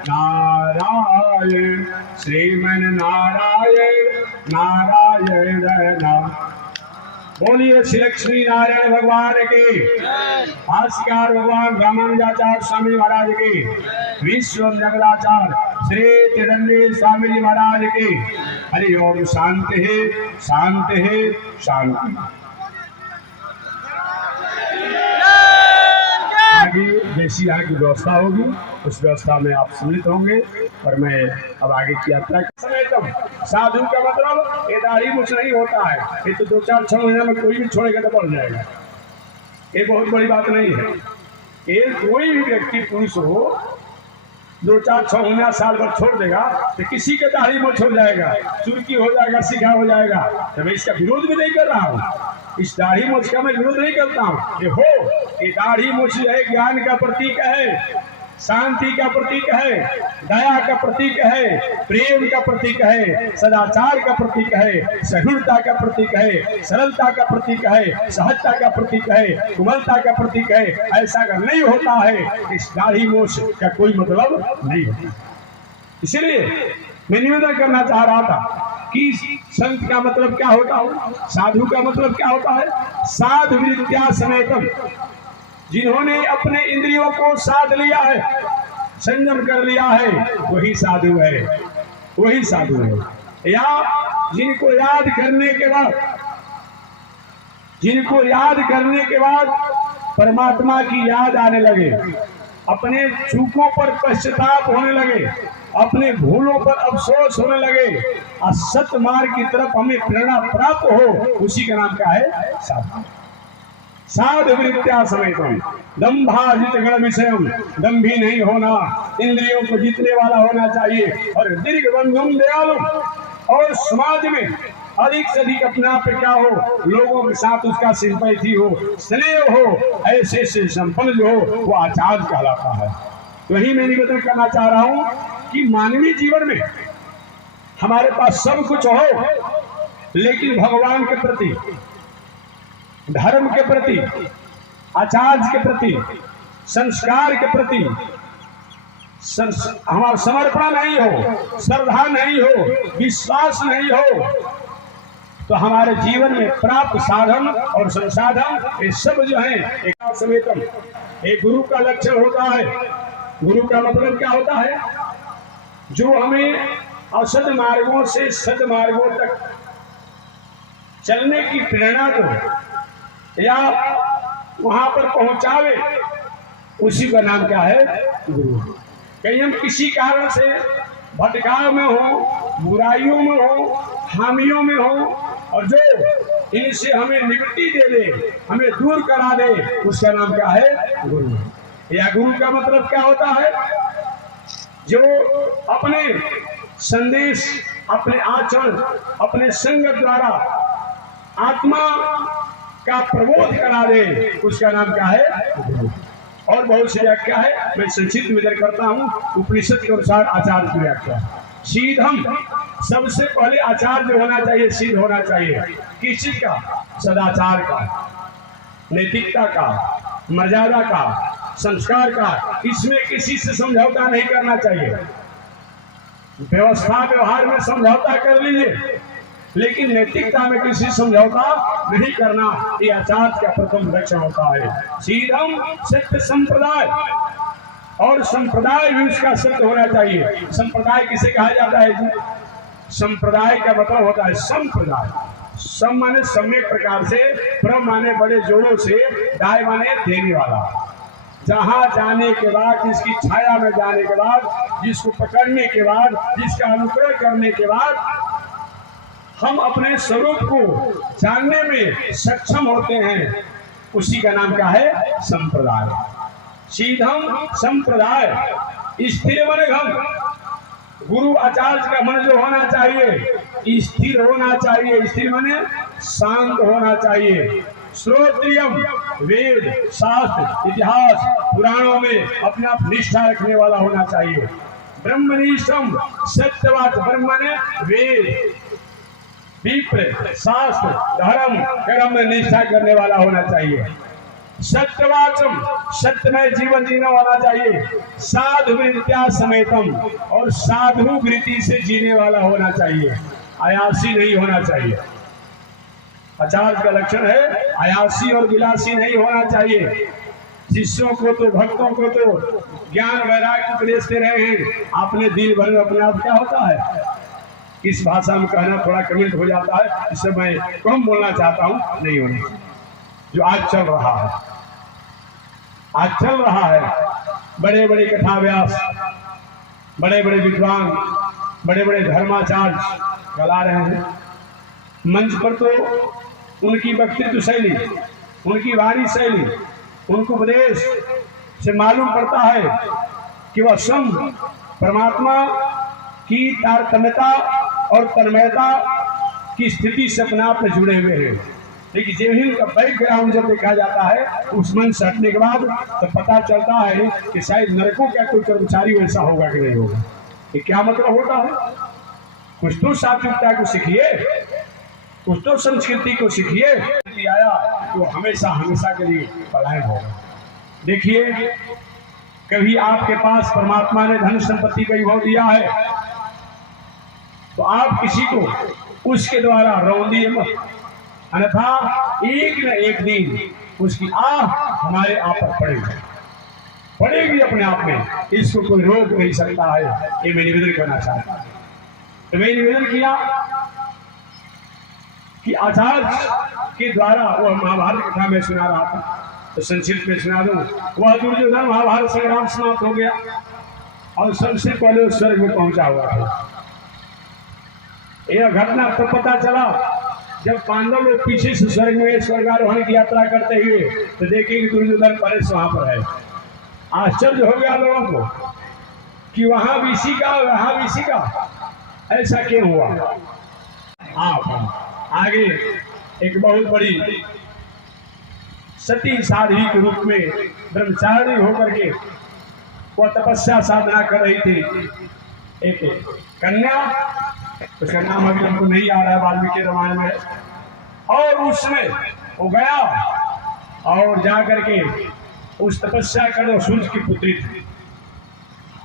नारायण श्रीमन नारायण नारायण नाम। बोलिए श्री लक्ष्मी नारायण भगवान के, भाष्यकार भगवान रामानुजाचार्य स्वामी महाराज के, विश्व जगदाचार्य श्री चैतन्य स्वामी जी महाराज के। हरि ओम। शांति है, शांति है, शांति। आगे जैसी यहाँ की व्यवस्था होगी उस व्यवस्था में आप सम्मिलित होंगे और मैं अब आगे की यात्रा समेतम। साधु का मतलब ये दाढ़ी मुछ नहीं होता है, ये तो 2-4-6 महीने में कोई भी छोड़ेगा तो बढ़ जाएगा। ये बहुत बड़ी बात नहीं है। ये कोई भी व्यक्ति पुरुष हो 2-4-6 महीना साल भर छोड़ देगा तो किसी के दाढ़ी मुछ हो जाएगा, चुरकी हो जाएगा, सिखा हो जाएगा। तो मैं इसका विरोध भी नहीं कर रहा हूँ, इस दाढ़ी मूछ का मैं विरोध नहीं करता हूँ। ये दाढ़ी मूछ है ज्ञान का प्रतीक है, शांति का प्रतीक है, दया का प्रतीक है, प्रेम का प्रतीक है, सदाचार का प्रतीक है, सहिष्णुता का प्रतीक है, सरलता का प्रतीक है, सहजता का प्रतीक है, कोमलता का प्रतीक है। ऐसा अगर नहीं होता है इस दाढ़ी मूछ का कोई मतलब नहीं होता। इसलिए मैं निवेदन करना चाह रहा था कि संत का मतलब क्या होता है, साधु का मतलब क्या होता है। साधु विद्या समेतम, जिन्होंने अपने इंद्रियों को साध लिया है, संयम कर लिया है, वही साधु है, वही साधु है। या जिनको याद करने के बाद परमात्मा की याद आने लगे, अपने चूकों पर पश्चाताप होने लगे, अपने भूलों पर अफसोस होने लगे और सत्य मार्ग की तरफ हमें प्रेरणा प्राप्त हो, उसी का नाम क्या है, साधु। साधु वृत्त्या समेतम दंभाजित गण विषयम, दंभी नहीं होना, इंद्रियों को जीतने वाला होना चाहिए, और दीर्घ बंधुम दयालु, और समाज में अधिक से अधिक अपना पे क्या हो, लोगों के साथ उसका सिंपैथी हो, स्नेह हो, ऐसे से संपन्न जो हो वो आचार्य कहलाता है। वही मैं निवेदन करना चाह रहा हूँ कि मानवीय जीवन में हमारे पास सब कुछ हो, लेकिन भगवान के प्रति, धर्म के प्रति, आचार्य के प्रति, संस्कार के प्रति हमारा समर्पण नहीं हो, श्रद्धा नहीं हो, विश्वास नहीं हो, तो हमारे जीवन में प्राप्त साधन और संसाधन ये सब जो है एक समेतम, एक गुरु का लक्षण होता है। गुरु का मतलब क्या होता है, जो हमें असद मार्गों से सद मार्गों तक चलने की प्रेरणा दो या वहां पर पहुंचावे, उसी का नाम क्या है, गुरु। कहीं हम किसी कारण से भटकाव में हो, बुराइयों में हो, हामियों में हो, और जो इनसे हमें निवृत्ति दे दे, हमें दूर करा दे, उसका नाम क्या है, गुरु। या गुरु का मतलब क्या होता है, जो अपने संदेश, अपने आचरण, अपने संगत द्वारा आत्मा का प्रबोध करा दे, उसका नाम क्या है, गुरु। और बहुत सी व्याख्या है, मैं संक्षिप्त निवेदन करता हूँ। उपनिषद के अनुसार आचार्य की व्याख्या, सीधम, सबसे पहले आचार्य होना चाहिए, सिद्ध होना चाहिए। किस चीज का, सदाचार का, नैतिकता का, मर्यादा का, संस्कार का, इसमें किसी से समझौता नहीं करना चाहिए। व्यवस्था व्यवहार में समझौता कर लीजिए, लेकिन नैतिकता में किसी समझौता नहीं करना, ये आचार्य का प्रथम लक्षण होता है। सीधम सत्य संप्रदाय, और संप्रदाय भी उसका सत्य होना चाहिए। संप्रदाय किसे कहा जाता है जी, संप्रदाय का मतलब होता है संप्रदाय। सम माने सम्यक प्रकार से, प्र माने बड़े जोड़ों से, दाय माने देने वाला। जहां जाने के बाद, जिसकी छाया में जाने के बाद, जिसको पकड़ने के बाद, जिसका अनुकरण करने के बाद हम अपने स्वरूप को जानने में सक्षम होते हैं, उसी का नाम क्या है, संप्रदाय। सीधम संप्रदाय, स्थिर मन घम, गुरु आचार्य का मन जो होना चाहिए स्थिर होना चाहिए। स्थिर माने शांत होना चाहिए। श्रोत्रियम, वेद शास्त्र इतिहास पुराणों में अपने आप निष्ठा रखने वाला होना चाहिए। ब्रह्मनिष्ठम, सत्यवाद, ब्रह्म ने वेद, विप्र, शास्त्र, धर्म, कर्म में निष्ठा करने वाला होना चाहिए। सत्यवाचम, सत्यमय जीवन जीना होना चाहिए। साधु वृत्त्या समेतम, और साधु वृत्ति से जीने वाला होना चाहिए, आयासी नहीं होना चाहिए। आचार्य का लक्षण है आयासी और विलासी नहीं होना चाहिए। शिष्यों को तो, भक्तों को तो ज्ञान वैराग्य उपदेश दे रहे हैं, आपने दिन भर में अपने आप क्या होता है, किस भाषा में कहना थोड़ा कमेंट हो जाता है, इससे मैं कम बोलना चाहता हूं, नहीं होना चाहिए। जो आज चल रहा है, आज चल रहा है, बड़े बड़े कथा व्यास, बड़े बड़े विद्वान, बड़े बड़े धर्माचार्य चला रहे हैं मंच पर, तो उनकी वक्तृत्व शैली, उनकी वाणी शैली, उनको उपदेश से मालूम पड़ता है कि वह स्वयं परमात्मा की तारतम्यता और तन्मयता की स्थिति से अपने आप में जुड़े हुए हैं। लेकिन जिन का बैकग्राउंड जब देखा जाता है उस मन से हटने के बाद तो पता चलता है कि शायद नरकों का कोई कर्मचारी वैसा होगा कि नहीं होगा। ये क्या मतलब होता है? कुछ तो सात्विकता को सीखिए, कुछ तो संस्कृति को सीखिए। आया तो हमेशा हमेशा के लिए पलायन होगा। देखिए, कभी आपके पास परमात्मा ने धन संपत्ति का विभव दिया है तो आप किसी को उसके द्वारा रौंदिए मत, अन्यथा एक न एक दिन उसकी आह हमारे आप पर पड़ेगी अपने आप में। इसको कोई रोक नहीं सकता है। ये मैं निवेदन करना चाहता हूं। तो मैं निवेदन किया कि आचार्य के द्वारा वह महाभारत कथा में सुना रहा था, तो संक्षिप्त में सुना दूं। वह दुर्योधन महाभारत संग्राम समाप्त हो गया और सबसे पहले उस स्वर्ग में पहुंचा हुआ था। यह घटना तब पता चला जब पांडव लोग पीछे से स्वर्ग में स्वर्गारोहण की यात्रा करते हुए तो देखे कि दुर्योधन परेश वहां पर है। आश्चर्य हो गया लोगों को कि वहां भी इसी का ऐसा क्यों हुआ। आप आगे एक बहुत बड़ी सती साध्वी के रूप में ब्रह्मचारिणी होकर के वह तपस्या साधना कर रही थी। एक कन्या, उसका नाम अभी हमको नहीं आ रहा है, वाल्मीकि रामायण में। और उसमें वो गया और जाकर के उस तपस्या कर सूर्य की पुत्री थी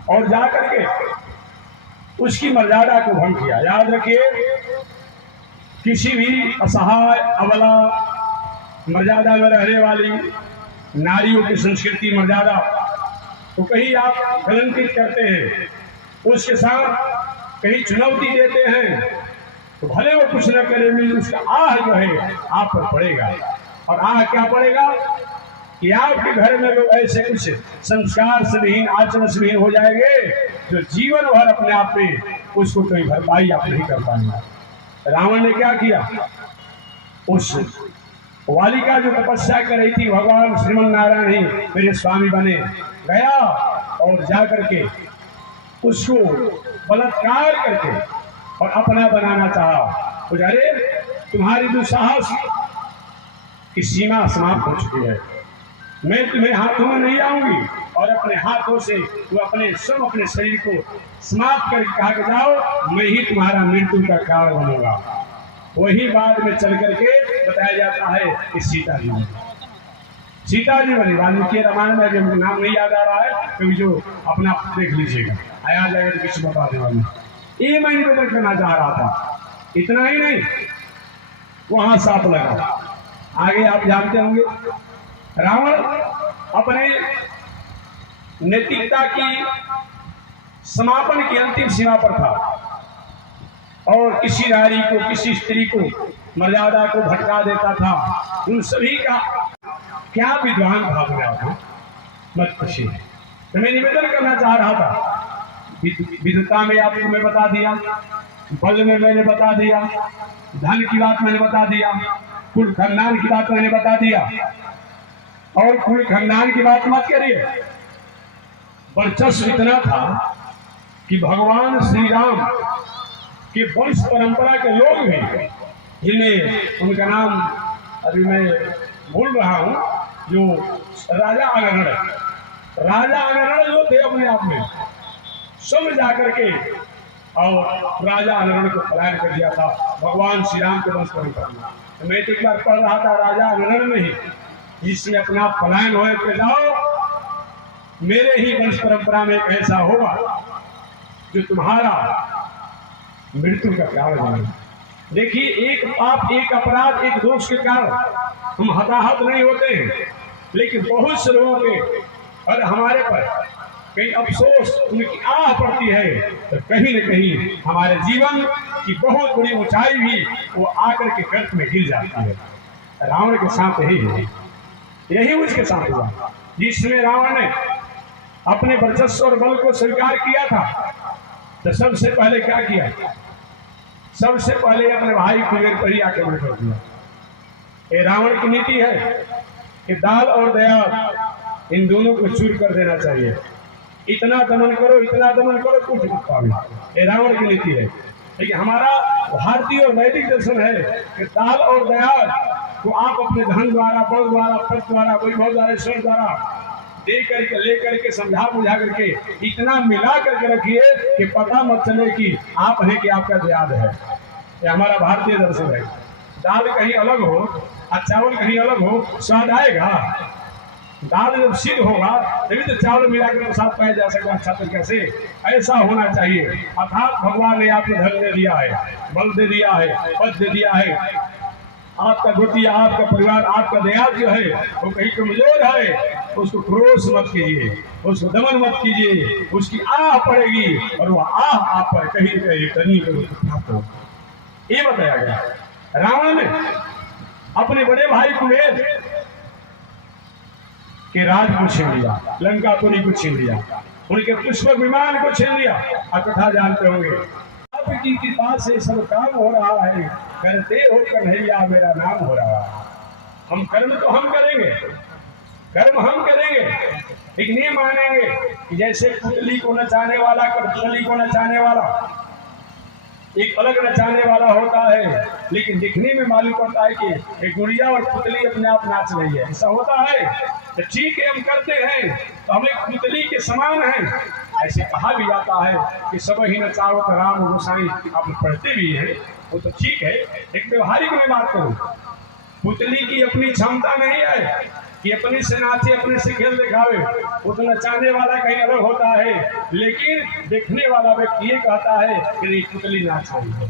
और जाकर के उसकी मर्यादा को भंग किया। याद रखिए, किसी भी असहाय अबला मर्यादा में रहने वाली नारियों की संस्कृति मर्यादा तो कहीं आप कलंकित करते हैं, उसके साथ कहीं चुनौती देते हैं तो भले वो कुछ न करे, मिल उसका आह जो है आप पर पड़ेगा। और आह क्या पड़ेगा कि आपके घर में लोग ऐसे कुछ संस्कार से विहीन, आचरण से विहीन हो जाएंगे जो जीवन भर अपने आप में उसको कोई भरपाई आप नहीं कर पाएंगे। रावण ने क्या किया, उस वालिका जो तपस्या कर रही थी, भगवान श्रीमन नारायण ही मेरे स्वामी बने, गया और जाकर के उसको बलात्कार करके और अपना बनाना चाहा। तो अरे तुम्हारी दुस्साहस की सीमा समाप्त हो चुकी है, मैं तुम्हें हाथों में नहीं आऊंगी। और अपने हाथों से वो अपने शरीर को समाप्त करके कहा कि जाओ, मैं ही तुम्हारा मृत्यु का कारण बनूंगा। वही बाद में चल करके बताया जाता है कि सीता जी बनी। वाल्मीकि रामायण में जब नाम नहीं याद आ रहा है तो जो अपना देख लीजिएगा, आया जाएगा तो किसी बताने वाले। ये मैं निवेदन करना चाह रहा था। इतना ही नहीं, वहां साथ लगा। आगे आप जानते होंगे, रावण अपने नैतिकता की समापन की अंतिम सीमा पर था और किसी नारी को, किसी स्त्री को मर्यादा को भटका देता था। उन सभी का क्या विद्वान भाव में आता मत खुशी। तो मैं निवेदन करना चाह रहा था, विद्वता में आपको मैं बता दिया, बल में मैंने बता दिया, धन की बात मैंने बता दिया, कुल खानदान की बात मैंने बता दिया। और कुल खानदान की बात मत करिए, वर्चस्व इतना था कि भगवान श्री राम के वंश परंपरा के लोग भी, जिन्हें उनका नाम अभी मैं भूल रहा हूं, जो राजा अनरण जो थे अपने आप में सब जाकर के और राजा अनरण को पलायन कर दिया था भगवान श्री राम के वंश परंपरा में। तो मैं एक बार पढ़ रहा था राजा अनरण में ही जिसमें अपना पलायन हो के जाओ। मेरे ही वंश परंपरा में एक ऐसा होगा जो तुम्हारा मृत्यु का कारण बने। देखिए, एक पाप, एक अपराध, एक दोष के कारण हम हताहत नहीं होते हैं, लेकिन बहुत से लोगों के और हमारे पर कहीं अफसोस, उनकी आह पड़ती है, तो कहीं न कहीं हमारे जीवन की बहुत बड़ी ऊंचाई भी वो आकर के गर्त में गिर जाती है। रावण के साथ यही उसके साथ हुआ, जिसमें रावण ने अपने वर्चस्व और बल को स्वीकार किया था। तो सबसे पहले क्या किया? सबसे पहले अपने भाई कुबेर पर ही आके बैठ दिया। ये रावण की नीति है कि दाल और दया इन दोनों को चूर कर देना चाहिए। इतना दमन करो, इतना दमन करो, कुछ नहीं पाओगे। ये रावण की नीति है। लेकिन हमारा भारतीय और वैदिक दर्शन है कि दाल और दया को आप अपने धन द्वारा, बल द्वारा, पद द्वारा, वैभव द्वारा, ईश्वर द्वारा दे करके, ले करके, समझा बुझा करके इतना मिला करके रखिए कि पता मत चले कि आप हैं कि आपका दयाद है। ये हमारा भारतीय दर्शन है। दाल कहीं अलग हो और चावल कहीं अलग हो, स्वाद आएगा? दाल जब सिद्ध होगा तभी तो चावल मिलाकर प्रसाद पाया जा सकता अच्छा तरीके से। ऐसा होना चाहिए। अर्थात भगवान ने आपको धन दे दिया है, बल दे दिया है, पद दे दिया है, आपका गोतिया, आपका परिवार, आपका दयाद जो है वो कहीं कमजोर है, उसको क्रोध मत कीजिए, उसको दमन मत कीजिए। उसकी आह पड़ेगी और वो आह आप पर कहीं कहीं करनी को ये बताया गया। रावण ने अपने बड़े भाई कुबेर के राज को छीन लिया, लंकापुरी को छीन लिया, उनके पुष्पक विमान को छीन लिया। आप कथा जानते होंगे, आपकी कृपा से सब काम हो रहा है, करते हो कन्हैया मेरा नाम हो रहा है। हम कर्म तो हम करेंगे, कर्म हम करेंगे, लेकिन ये मानेंगे कि जैसे पुतली को नचाने वाला, कठपुतली को नचाने वाला एक अलग नचाने वाला होता है, लेकिन दिखने में मालूम पड़ता है कि एक गुड़िया और पुतली अपने आप नाच रही है। ऐसा होता है तो ठीक है, हम करते हैं तो हम एक पुतली के समान हैं। ऐसे कहा भी जाता है कि सब ही नचावत राम गोसाई, आप पढ़ते भी हैं, वो तो ठीक है। एक व्यवहारिक में बात करूं, पुतली की अपनी क्षमता नहीं है कि अपने से नाचे, अपने से खेल दिखावे। वो तो नचाने वाला कहीं अलग होता है, लेकिन देखने वाला व्यक्ति ये कहता है कि नहीं, पुतली नाच रही है।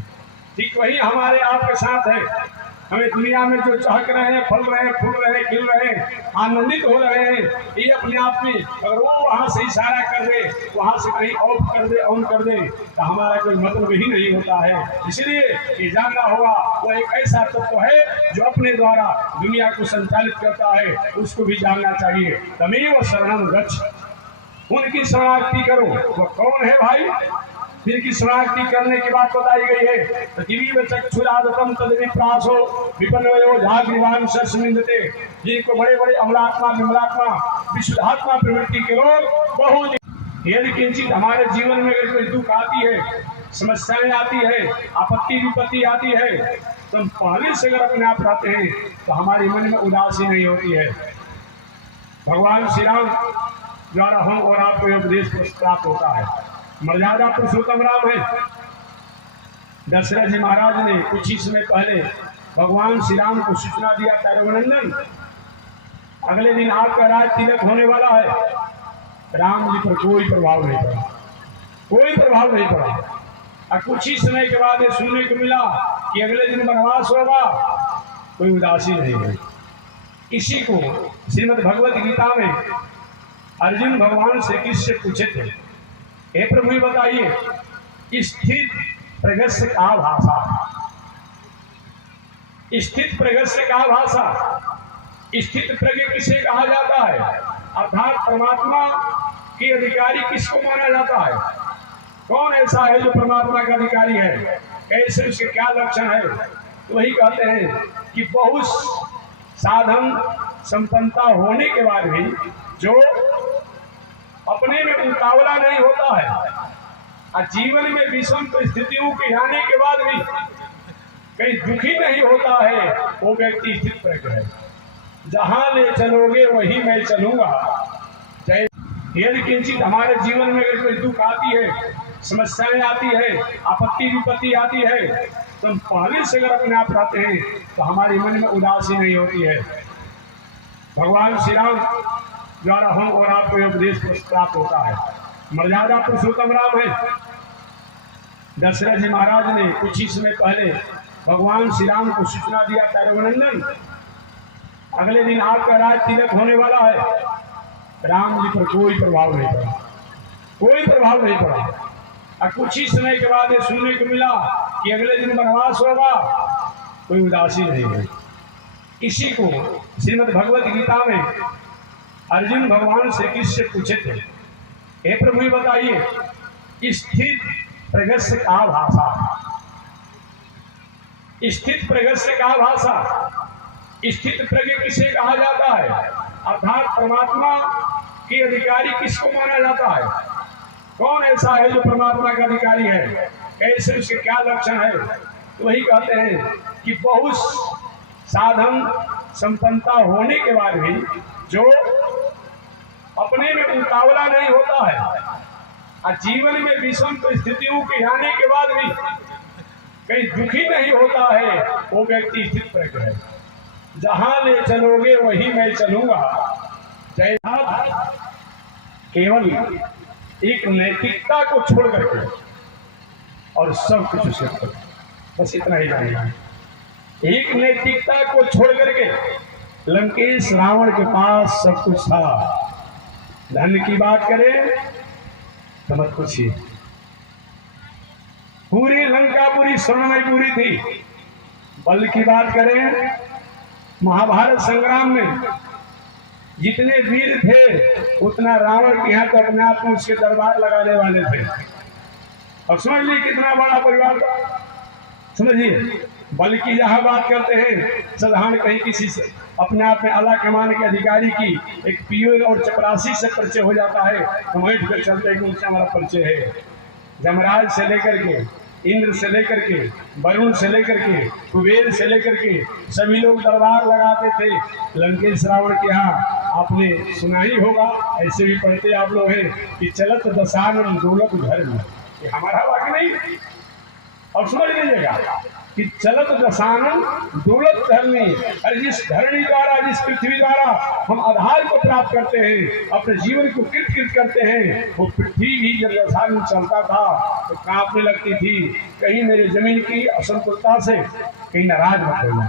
ठीक वही हमारे आपके साथ है। हमें दुनिया में जो चहक रहे हैं, फल रहे हैं, फूल रहे हैं, खिल रहे हैं, आनंदित हो रहे हैं, ये अपने आप में अगर वो वहां से इशारा कर दे, वहां से कहीं ऑफ कर दे, ऑन कर दे, तो हमारा कोई मतलब ही नहीं होता है। इसलिए ये जानना होगा वो एक ऐसा तत्व है जो अपने द्वारा दुनिया को संचालित करता है, उसको भी जानना चाहिए। तमेव शरणं गच्छ, उनकी शरणागति करो। वो कौन है भाई? जिनकी शरणागति करने की बात बताई गई है, तो जीव चक्षुरादतम तद्विप्रासो विपन्नयो झाग्रीवान सस्मिंदते, जिनको बड़े बड़े अमलात्मा, विमलात्मा, विशुद्धात्मा प्रवृत्ति के लोग बहुत। यदि किंचित हमारे जीवन में अगर कोई दुख आती है, समस्याएं आती है, आपत्ति विपत्ति आती है, तो हम पहले से अगर अपने आप रहते हैं तो हमारे मन में उदासी नहीं होती है। भगवान श्री राम द्वारा हम और आपको उपदेश प्राप्त होता है। मर्यादा पुरुषोत्तम राम है। दशरथ जी महाराज ने कुछ ही समय पहले भगवान श्री राम को सूचना दिया था, रघुनंदन अगले दिन आपका राज तिलक होने वाला है। राम जी पर कोई प्रभाव नहीं पड़ा, कोई प्रभाव नहीं पड़ा। और कुछ ही समय के बाद ये सुनने को मिला कि अगले दिन वनवास होगा, कोई उदासी नहीं हुई। इसी को श्रीमद् भगवत गीता में अर्जुन भगवान श्री कृष्ण से पूछे थे, हे प्रभु ये बताइए, स्थित प्रगस्य का भाषा, स्थित प्रगस्य का भाषा, स्थित प्रज्ञ किसे कहा जाता है? अर्थात परमात्मा के अधिकारी किसको माना जाता है? कौन ऐसा है जो परमात्मा का अधिकारी है? कैसे, उसके क्या लक्षण है? तो वही कहते हैं कि बहुत साधन संपन्नता होने के बाद भी जो अपने में मुकाबला नहीं होता है और जीवन में विषम परिस्थितियों के आने के बाद भी कहीं दुखी नहीं होता है, वो व्यक्ति स्थित प्रज्ञ है। जहां ले चलोगे वहीं मैं चलूंगा। जय। यदि किंचित हमारे जीवन में अगर कोई दुख आती है, समस्याएं आती है, आपत्ति विपत्ति आती है, तो हम पहले से अगर अपने आप रहते हैं तो हमारे मन में उदासी नहीं होती है। भगवान श्री राम द्वारा हम और आपको उपदेश प्राप्त होता है। मर्यादा पुरुषोत्तम राम है। दशरथ जी महाराज ने कुछ ही समय पहले भगवान श्री राम को सूचना दिया था, रघुनंदन अगले दिन आपका राज तिलक होने वाला है। राम जी पर कोई प्रभाव नहीं पड़ा, कोई प्रभाव नहीं पड़ा। और कुछ ही समय के बाद ये सुनने को मिला कि अगले दिन वनवास होगा, कोई उदासी नहीं हुई। इसी को श्रीमद् भगवत गीता में अर्जुन भगवान श्री कृष्ण से पूछे थे, हे प्रभु ये बताइए स्थित प्रगस्य का भाषा, स्थित प्रगस्य का भाषा, स्थित प्रज्ञ किसे कहा जाता है? अर्थात परमात्मा के अधिकारी किसको माना जाता है? कौन ऐसा है जो परमात्मा का अधिकारी है? कैसे उसके क्या लक्षण है? तो वही कहते हैं कि बहुत साधन संपन्नता होने के बाद भी जो अपने में मुकाबला नहीं होता है और जीवन में विषम स्थितियों के आने के बाद भी कहीं दुखी नहीं होता है, वो व्यक्ति स्थित प्रज्ञ है। जहां ले चलोगे वही मैं चलूंगा। जय आप केवल एक नैतिकता को छोड़ करके और सब कुछ उसे कर, बस इतना ही जानिए। एक नैतिकता को छोड़ करके लंकेश रावण के पास सब कुछ था। धन की बात करें तो मत पूछिए, पूरी लंका पूरी स्वर्णमय पूरी थी। बल की बात करें, महाभारत संग्राम में जितने वीर थे उतना रावण के यहाँ तो अपने आप में उसके दरबार लगाने वाले थे। और समझ लीजिए कितना बड़ा परिवार था, समझिए। बल की जहाँ बात करते हैं, साधारण कहीं किसी से अपने आप में आला कमान के अधिकारी की एक पीओ और चपरासी से परिचय हो जाता है तो वहीं फिर चलते हैं कि उनसे हमारा परिचय है। जमराज से लेकर के, इंद्र से लेकर के, वरुण से लेकर के, कुबेर से लेकर के सभी लोग दरबार लगाते थे लंकेश रावण के यहाँ। आपने सुना ही होगा, ऐसे भी पढ़ते आप लोग हैं कि चलत दशानन डोलत धर्म, ये हमारा वाक्य नहीं। और समझ लीजिएगा कि चलत दशानन डोलत धरणी, और जिस धरणी द्वारा, जिस पृथ्वी द्वारा हम आधार को प्राप्त करते हैं, अपने जीवन को कृत करते हैं, वो पृथ्वी भी जब दशानन चलता था तो कांपने लगती थी। कहीं मेरे जमीन की असंतुलता से कहीं नाराज मत होना।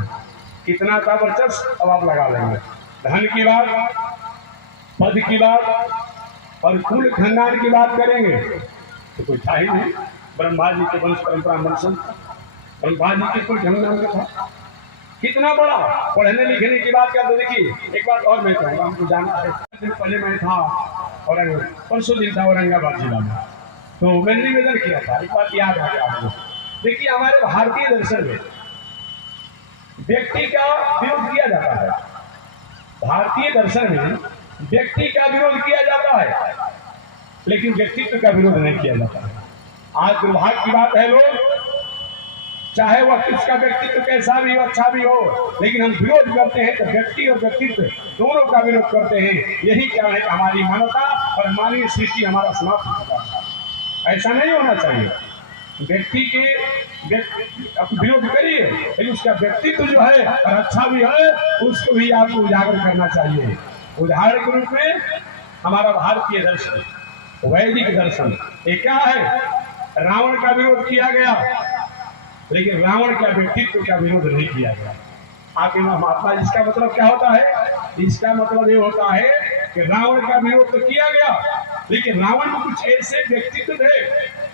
कितना था वर्चस्व, अब आप लगा लेंगे। धन की बात, पद की बात और कुल खानदान की बात करेंगे तो कोई था ही नहीं। ब्रह्मा जी के वंश परंपरा मंसन, ब्रह्मा जी के कुल खानदान का था। कितना बड़ा पढ़ने लिखने की बात करते। देखिए एक बात और मैं कहूँगा, हमको जाना है। दिन पहले मैं था और परसों दिन था औरंगाबाद जिला में, तो मैंने निवेदन किया था, एक बात याद आ गया आपको। देखिए हमारे भारतीय दर्शन में व्यक्ति का विरोध किया जाता है। भारतीय दर्शन में व्यक्ति का विरोध किया जाता है, लेकिन व्यक्तित्व का विरोध नहीं किया जाता है। आज दुर्भाग्य की बात है, लोग चाहे वह किसका व्यक्तित्व कैसा भी हो, अच्छा भी हो, लेकिन हम विरोध करते हैं तो व्यक्ति और व्यक्तित्व दोनों का विरोध करते हैं। यही कारण है कि हमारी मानवता और मानवीय सृष्टि हमारा समाप्त हो जाता है। ऐसा नहीं होना चाहिए। व्यक्ति के विरोध करिए, लेकिन उसका व्यक्तित्व जो है और अच्छा भी है, उसको भी आपको उजागर करना चाहिए। उदाहरण के रूप में हमारा भारतीय दर्शन, वैदिक दर्शन, ये क्या है? रावण का विरोध किया गया, लेकिन रावण का व्यक्तित्व का विरोध नहीं किया गया। आपके महात्मा, इसका मतलब क्या होता है? इसका मतलब ये होता है कि रावण का विरोध तो किया गया, लेकिन रावण में कुछ ऐसे व्यक्तित्व थे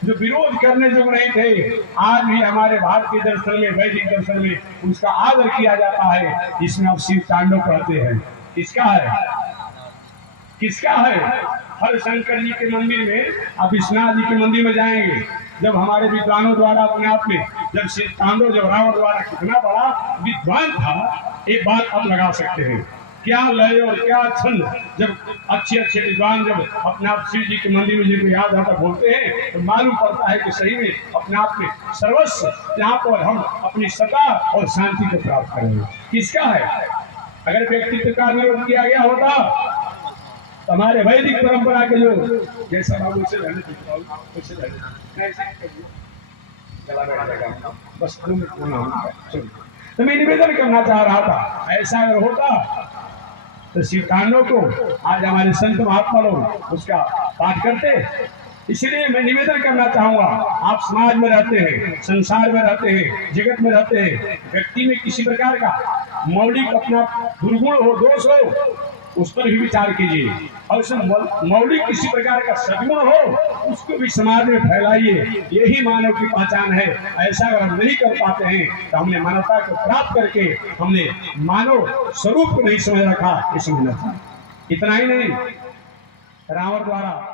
जो विरोध करने जो नहीं थे। आज भी हमारे भारतीय दर्शन में, वैदिक दर्शन में उसका आदर किया जाता है। इसमें आप शिव तांडव पढ़ते हैं, किसका है? किसका है? हर शंकर जी के मंदिर में, आप विश्वनाथ जी के मंदिर में जाएंगे, जब हमारे विद्वानों द्वारा अपने आप में जब शिव तांडव, जब रावण द्वारा कितना बड़ा विद्वान था, एक बात आप लगा सकते हैं, क्या लय और क्या छंद। जब अच्छे विद्वान जब अपने आप शिव जी के मंदिर में जिनको याद आता बोलते हैं, तो मालूम पड़ता है कि सही में अपने आप में सर्वस्व जहाँ पर हम अपनी सत्ता और शांति को प्राप्त करेंगे। किसका है? अगर व्यक्तित्व का विरोध किया गया होता, हमारे वैदिक परंपरा के लोग जैसा बाबू से बस तो मैं निवेदन करना चाह रहा था, ऐसा अगर होता तो शिवतांडव को आज हमारे संत महात्मा लोग उसका पाठ करते। इसलिए मैं निवेदन करना चाहूंगा, आप समाज में रहते हैं, संसार में रहते हैं, जगत में रहते हैं, व्यक्ति में किसी प्रकार का मौलिक अपना दुर्गुण हो, दोष हो, उस पर भी विचार कीजिए, और उसमें मौलिक किसी प्रकार का सद्गुण हो उसको भी समाज में फैलाइए। यही मानव की पहचान है। ऐसा अगर हम नहीं कर पाते हैं तो हमने मानवता को प्राप्त करके हमने मानव स्वरूप को नहीं समझ रखा, ये समझना चाहिए। इतना ही नहीं, रावण द्वारा